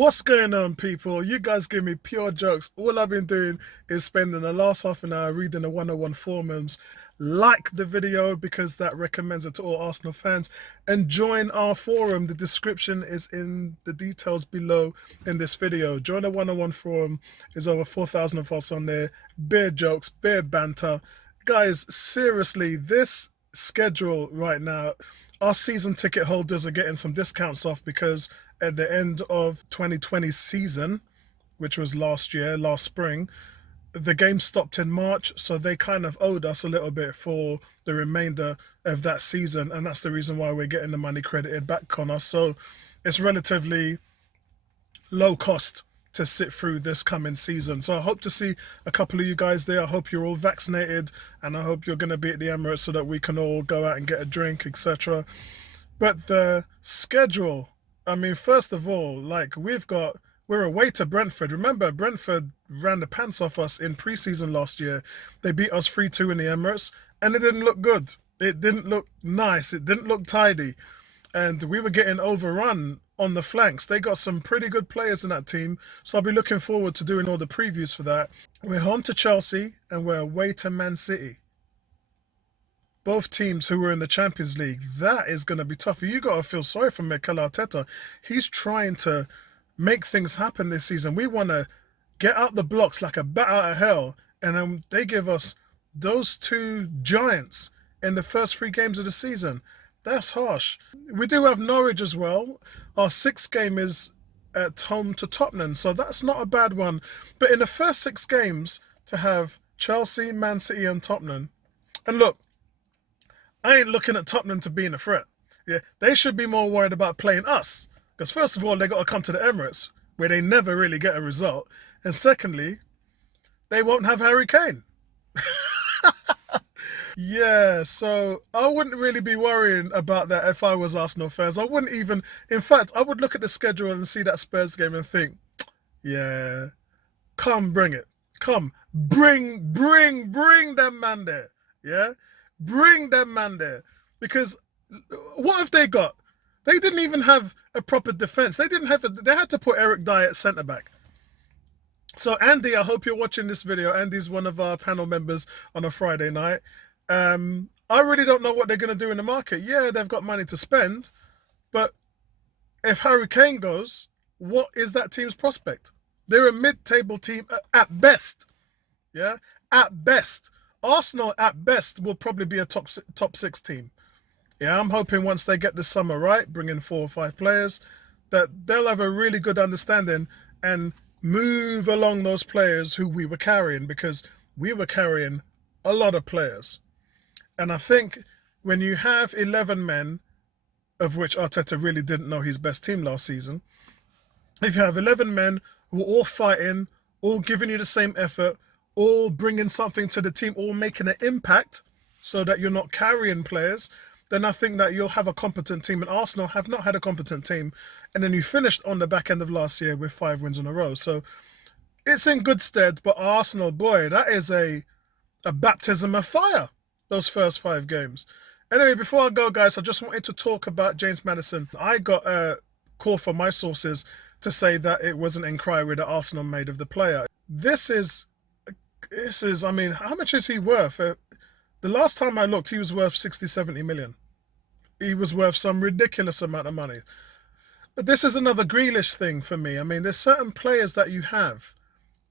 What's going on, people? You guys give me pure jokes. All I've been doing is spending the last half an hour reading the 101 forums. Like the video because that recommends it to all Arsenal fans. And join our forum. The description is in the details below in this video. Join the 101 forum. There's over 4,000 of us on there. Bare jokes, bare banter. Guys, seriously, this schedule right now, our season ticket holders are getting some discounts off because at the end of 2020 season, which was last spring, the game stopped in March, so they kind of owed us a little bit for the remainder of that season, and that's the reason why we're getting the money credited back on us. So it's relatively low cost to sit through this coming season. So I hope to see a couple of you guys there. I hope you're all vaccinated, and I hope you're going to be at the Emirates so that we can all go out and get a drink, etc. But the schedule, I mean, first of all, like we're away to Brentford. Remember, Brentford ran the pants off us in pre-season last year. They beat us 3-2 in the Emirates, and it didn't look good. It didn't look nice. It didn't look tidy. And we were getting overrun on the flanks. They got some pretty good players in that team, so I'll be looking forward to doing all the previews for that. We're home to Chelsea, and we're away to Man City. Both teams who were in the Champions League. That is going to be tough. You got to feel sorry for Mikel Arteta. He's trying to make things happen this season. We want to get out the blocks like a bat out of hell, and then they give us those two giants in the first 3 games of the season. That's harsh. We do have Norwich as well. Our 6th game is at home to Tottenham, so that's not a bad one. But in the first 6 games, to have Chelsea, Man City and Tottenham, and look, I ain't looking at Tottenham to being a threat. Yeah, they should be more worried about playing us. Because first of all, they got to come to the Emirates, where they never really get a result. And secondly, they won't have Harry Kane. Yeah, so I wouldn't really be worrying about that if I was Arsenal fans. I wouldn't even, in fact, I would look at the schedule and see that Spurs game and think, yeah, come bring it. Come, bring them man there. Yeah? Bring them man there. Because what have they got? They didn't even have a proper defense. They had to put Eric Dyer at centre back. So Andy, I hope you're watching this video. Andy's one of our panel members on a Friday night. I really don't know what they're going to do in the market. Yeah, they've got money to spend, but if Harry Kane goes, what is that team's prospect? They're a mid-table team at best. Yeah, at best. Arsenal at best will probably be a top 6 team. Yeah, I'm hoping once they get the summer right, bring in 4 or 5 players, that they'll have a really good understanding and move along those players who we were carrying, because we were carrying a lot of players. And I think when you have 11 men, of which Arteta really didn't know his best team last season, if you have 11 men who are all fighting, all giving you the same effort, all bringing something to the team, all making an impact so that you're not carrying players, then I think that you'll have a competent team. And Arsenal have not had a competent team. And then you finished on the back end of last year with 5 wins in a row. So it's in good stead. But Arsenal, boy, that is a baptism of fire, those first 5 games. Anyway, before I go, guys, I just wanted to talk about James Maddison. I got a call from my sources to say that it was an inquiry that Arsenal made of the player. This is, I mean, how much is he worth? The last time I looked, he was worth 60, 70 million. He was worth some ridiculous amount of money. But this is another Grealish thing for me. I mean, there's certain players that you have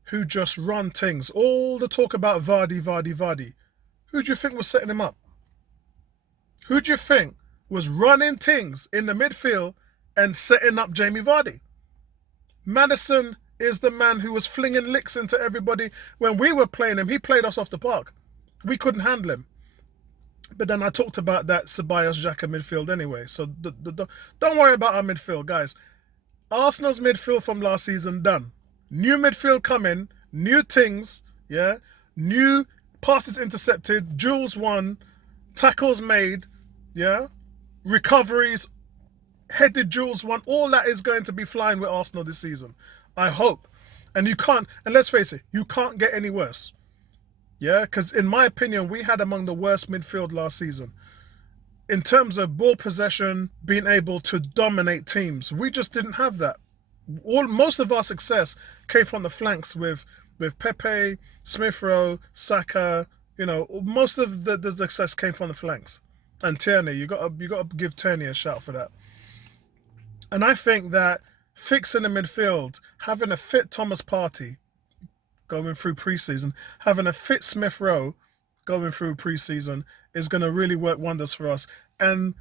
who just run things. All the talk about Vardy. Who do you think was setting him up? Who do you think was running things in the midfield and setting up Jamie Vardy? Maddison is the man who was flinging licks into everybody. When we were playing him, he played us off the park. We couldn't handle him. But then I talked about that Ceballos Xhaka midfield anyway. So don't worry about our midfield, guys. Arsenal's midfield from last season done. New midfield coming, new things, yeah? New passes intercepted, duels won, tackles made, yeah? Recoveries, headed duels won. All that is going to be flying with Arsenal this season. I hope. And you can't, and let's face it, you can't get any worse. Yeah, because in my opinion, we had among the worst midfield last season. In terms of ball possession, being able to dominate teams, we just didn't have that. Most of our success came from the flanks with Pepe, Smith Rowe, Saka. You know, most of the success came from the flanks. And Tierney, you got to give Tierney a shout for that. And I think that fixing the midfield, having a fit Thomas Partey going through preseason, having a fit Smith Rowe going through preseason is going to really work wonders for us. And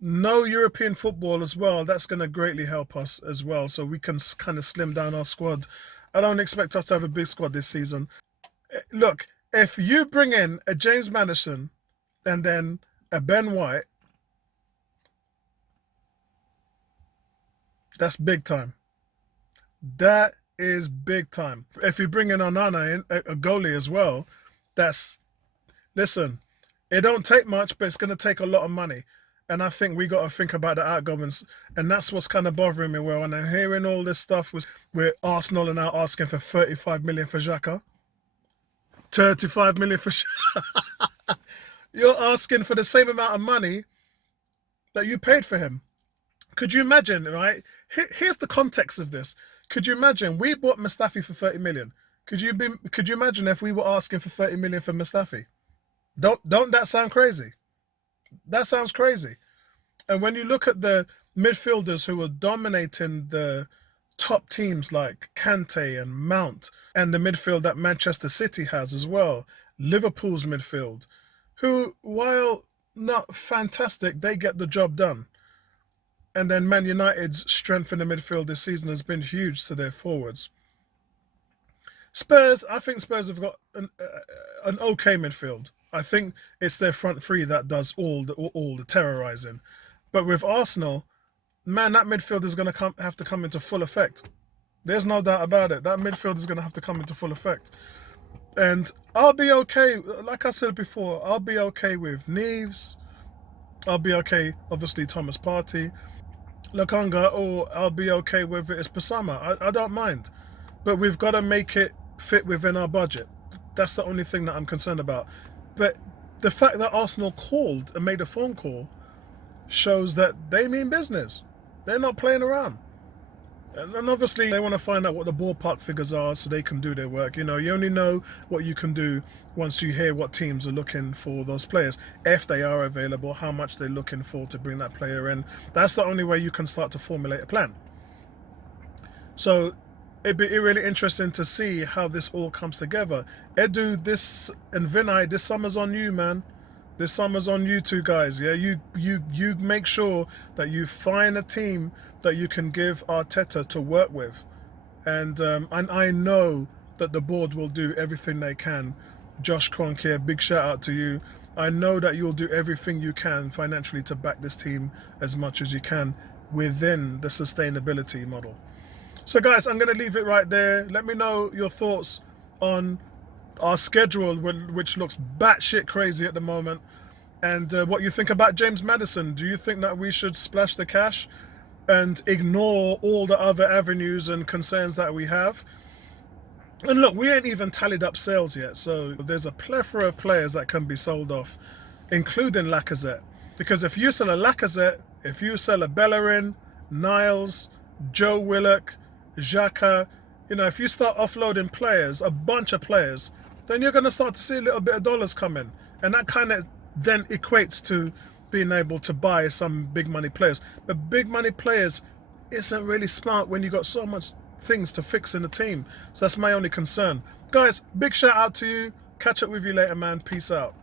no European football as well, that's going to greatly help us as well. So we can kind of slim down our squad. I don't expect us to have a big squad this season. Look, if you bring in a James Maddison and then a Ben White, that's big time. That is big time. If you bring in Onana in, a goalie as well, listen, it don't take much, but it's going to take a lot of money. And I think we got to think about the outgoings. And that's what's kind of bothering me. When I'm hearing all this stuff with Arsenal are now asking for 35 million for Xhaka. 35 million for Xhaka. You're asking for the same amount of money that you paid for him. Could you imagine, right? Here's the context of this. Could you imagine we bought Mustafi for 30 million? Could you imagine if we were asking for 30 million for Mustafi? Don't that sound crazy? That sounds crazy. And when you look at the midfielders who are dominating the top teams like Kante and Mount, and the midfield that Manchester City has as well, Liverpool's midfield, who, while not fantastic, they get the job done. And then Man United's strength in the midfield this season has been huge to their forwards. Spurs, I think Spurs have got an okay midfield. I think it's their front three that does all the terrorising. But with Arsenal, man, that midfield is going to have to come into full effect. There's no doubt about it. That midfield is going to have to come into full effect. And I'll be okay, like I said before, I'll be okay with Neves. I'll be okay, obviously, Thomas Partey. Lokonga, or I'll be okay with it. It's Basama. I don't mind. But we've got to make it fit within our budget. That's the only thing that I'm concerned about. But the fact that Arsenal called and made a phone call shows that they mean business. They're not playing around. And obviously they want to find out what the ballpark figures are so they can do their work. You know, you only know what you can do once you hear what teams are looking for those players. If they are available, how much they're looking for to bring that player in. That's the only way you can start to formulate a plan. So it'd be really interesting to see how this all comes together. Edu, this, and Vinay, this summer's on you, man. This summer's on you two guys. Yeah, you make sure that you find a team that you can give Arteta to work with, and I know that the board will do everything they can. Josh Kronk here, big shout out to you. I know that you'll do everything you can financially to back this team as much as you can within the sustainability model. So guys, I'm going to leave it right there. Let me know your thoughts on our schedule, which looks batshit crazy at the moment, and what you think about James Maddison. Do you think that we should splash the cash and ignore all the other avenues and concerns that we have? And look, we ain't even tallied up sales yet, so there's a plethora of players that can be sold off, including Lacazette. Because if you sell a Lacazette, if you sell a Bellerin, Niles, Joe Willock, Xhaka, you know, if you start offloading players, a bunch of players, then you're going to start to see a little bit of dollars come in. And that kind of then equates to being able to buy some big money players. But big money players isn't really smart when you got so much things to fix in the team. So that's my only concern. Guys, big shout out to you. Catch up with you later, man. Peace out.